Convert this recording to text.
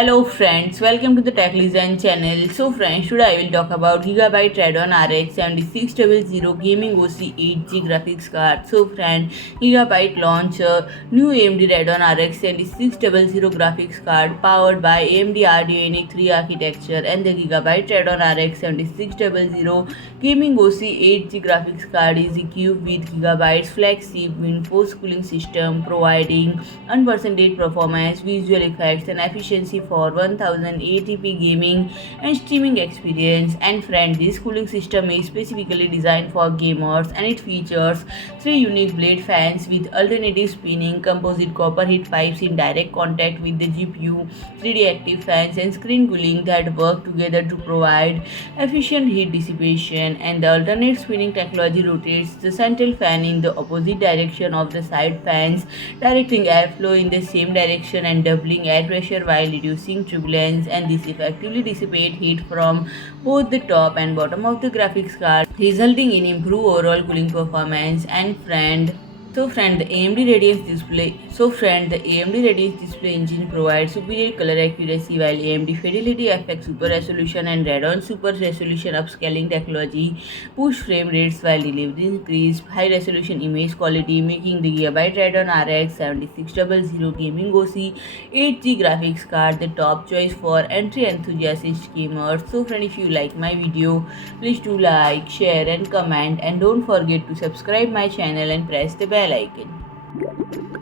Hello friends, welcome to the Tech Design channel. So friends, today I will talk about GIGABYTE Radeon RX 7600 Gaming OC 8G graphics card. So friends, GIGABYTE launched a new AMD Radeon RX 7600 graphics card powered by AMD RDNA 3 architecture, and the GIGABYTE Radeon RX 7600 Gaming OC 8G graphics card is equipped with GIGABYTE's flagship WindForce cooling system, providing unprecedented performance, visual effects, and efficiency for 1080p gaming and streaming experience. And friend, this cooling system is specifically designed for gamers, and it features three unique blade fans with alternative spinning composite copper heat pipes in direct contact with the GPU, 3D active fans, and screen cooling that work together to provide efficient heat dissipation. And the alternate spinning technology rotates the central fan in the opposite direction of the side fans, directing airflow in the same direction and doubling air pressure while reducing turbulence. And this effectively dissipates heat from both the top and bottom of the graphics card, resulting in improved overall cooling performance. And friend, the AMD Radiance Display Engine provides superior color accuracy, while AMD FidelityFX Super Resolution and Radeon Super Resolution upscaling technology push frame rates while delivering increased high-resolution image quality, making the GIGABYTE Radeon RX 7600 Gaming OC 8G graphics card the top choice for entry enthusiast gamers. So friend, if you like my video, please do like, share and comment, and don't forget to subscribe my channel and press the bell icon.